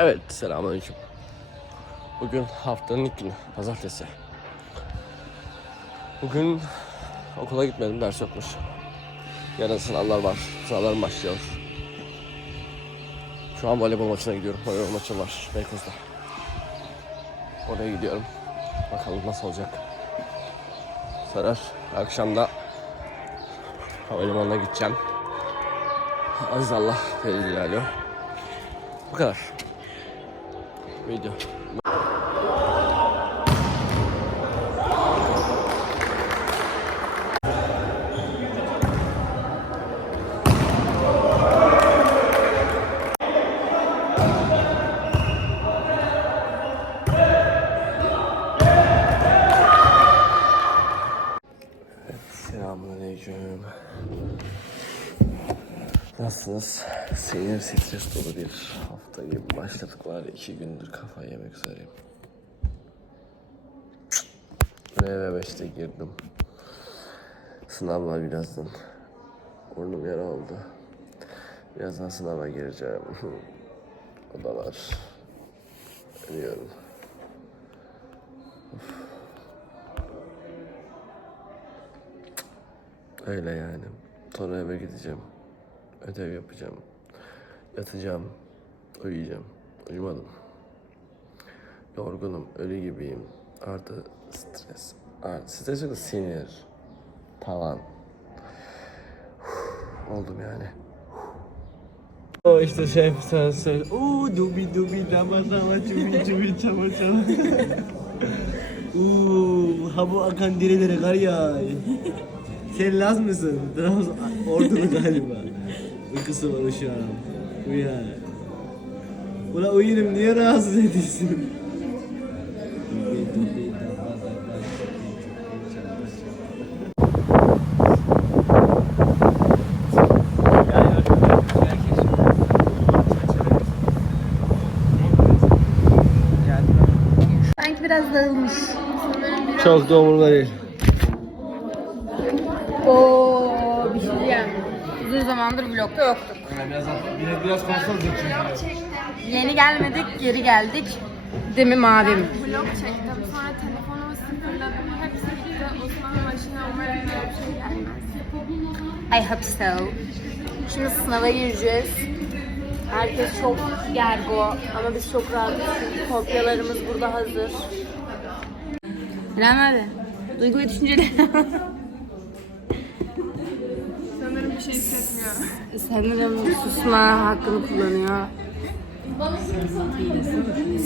Evet, selamünaleyküm. Bugün haftanın ilk günü, pazartesi. Bugün okula gitmedim, ders yokmuş. Yarın sınavlar var, sınavlarım başlıyor. Şu an voleybol maçına gidiyorum, voleybol maçım var Beykoz'da. Oraya gidiyorum. Bakalım nasıl olacak. Sarar. Akşam da havalimanına gideceğim. Aziz Allah ilerliyor. Bu kadar. Video. Selamünaleyküm. Nasılsınız? Seyir stres dolu bir haftayı başladık var iki gündür kafa yemek üzereyim. Ve eve beşte girdim. Sınav var birazdan. Burnum yara oldu. Birazdan sınava gireceğim. o da var. Ölüyorum. Öyle yani. Sonra eve gideceğim. Ödev yapacağım. Yatacağım. Uyuyacağım. Uyumadım. Yorgunum. Ölü gibiyim. Artı stres. Artı stres yok da sinir. Tavan. Oldum yani. O işte şey sen söyle. Uuu dubi dubi dama dama çubi çubi çama çama. Uuu ha bu akan direlere kar yağ. Sen Laz mısın? Trabzon ordulu galiba. Uykusu var şu an. Uyan. Ula uyurum niye rahatsız ediyorsun? Sanki biraz dağılmış. Çok da umurumda değil. Oo bir şey diyeyim. Uzun zamandır vlogda yoktuk. Biraz, biraz fazla olacak Yeni gelmedik, geri geldik. Değil mi mavim? Vlog çektim. Sonra telefonumu sıfırladım. Hepsi gitti. Osman başına umarım böyle bir şey gelmez. I hope so. Şimdi sınava gireceğiz. Herkes çok gergo ama biz çok rahatız. Kopyalarımız burada hazır. Selam abi. Duygu ve düşünceler. Bir şey hissetmiyorum. Sanırım susma hakkını kullanıyor.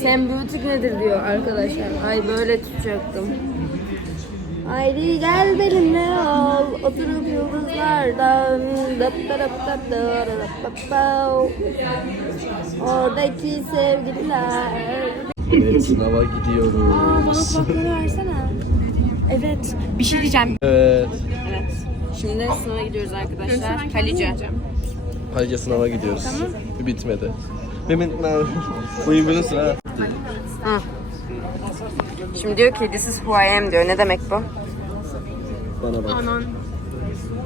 Sembiyotik nedir diyor arkadaşlar. Ay böyle tutacaktım. Haydi gel benimle ol Oturup yıldızlardan dap dap dap dap dap dap. Oradaki sevgililer Evet sınava gidiyoruz. versene. Evet. Bir şey diyeceğim. Evet. Evet. Şimdi sınava gidiyoruz arkadaşlar. Halice. Halice sınava gidiyoruz. Bitmedi. Benim Bugün biliyorsun ha. Hı. Şimdi diyor ki this is who I am diyor. Ne demek bu? Bana bak. Anan.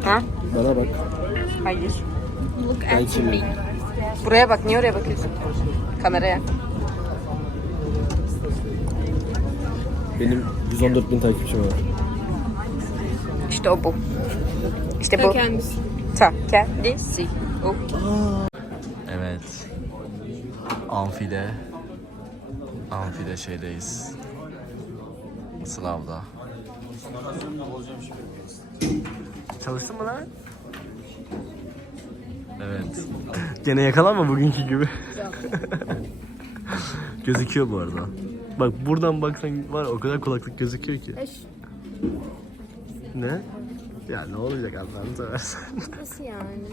Ha? Bana bak. Hayır. Look at me. Buraya bak. Niye oraya bakıyorsun? Kameraya. Benim 114 bin takipçim var. İşte o bu. İşte bu. Kendisi. Ta kendisi. O. Evet. Amfide. Amfide şeydeyiz. Sınavda. Çalıştın mı lan? Evet. Gene yakalanma bugünkü gibi. gözüküyor bu arada. Bak buradan baksan var ya, o kadar kulaklık gözüküyor ki. Ne? Ya ne olacak Allah'ını seversen. Nasıl yani?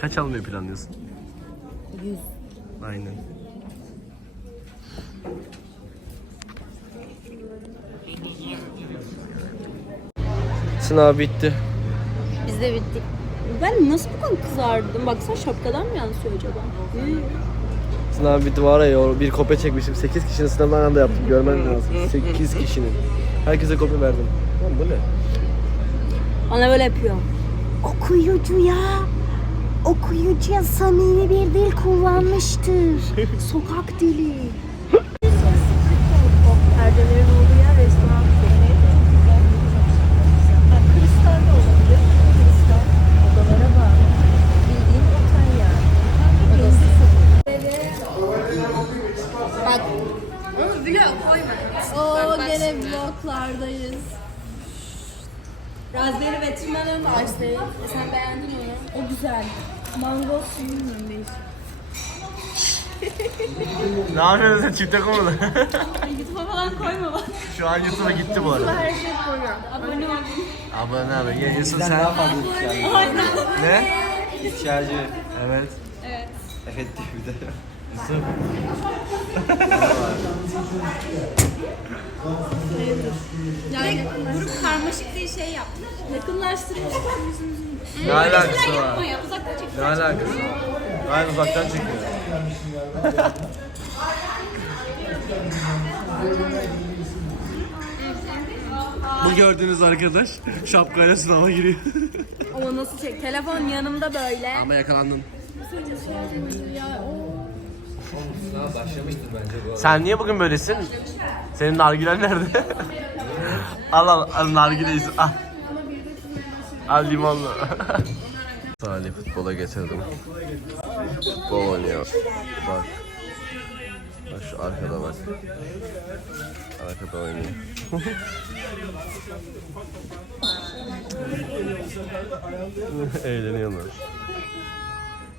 Kaç almayı planlıyorsun? 100. Aynen. Sınav bitti. Biz de bittik. Ben nasıl bu kadar kızardım? Baksana şapkadan mı yansıyor acaba? Sınav bitti var ya bir kopya çekmişim. 8 kişinin sınavını aynı anda yaptım. Görmen lazım. 8 kişinin. Herkese kopya verdim. Lan bu ne? Bana böyle yapıyor. Okuyucu ya. okuyucuya samimi bir dil kullanmıştır. Sokak dili. Perdelerin olduğu yer restoran. Kristal de olabilir. Kristal. Odalara bak. Bildiğin otel yani. Odası Bak. Onu vlog koyma. Oo gene vloglardayız. Raspberry ve Tırman'ın Ice'leri. E, Sen beğendin onu. O güzel. Mango bilmiyorum değişik. Ne yapıyorsun sen çifte konuda? YouTube'a falan koyma bak. Şu an YouTube'a gitti bu arada. Her şey koyuyorum. Abone ol. Abone abi. Ya Yusuf sen. daha fazla ihtiyacı. Ne? İhtiyacı. Evet. Evet diye bir de. Yani grup karmaşık diye şey yaptık. Yakınlaştırmış. Ne alakası var? Yapma uzaktan çek. Ne alakası var? Hayır uzaktan çekiyor. Bu gördüğünüz arkadaş şapkayla sınava giriyor. Ama nasıl çek? Telefon yanımda böyle. Ama yakalandın. Sen niye bugün böylesin? Senin nargilen nerede? al al, al nargileyi al. Al limonlu. Salih futbola getirdim. Futbol oynuyor. Bak. Bak şu arkada bak. Arkada oynuyor. Eğleniyorlar.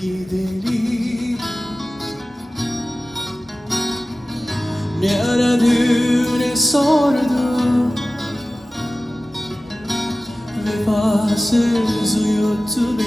gidelim Ne aradı ne sordu Vefasız uyuttu beni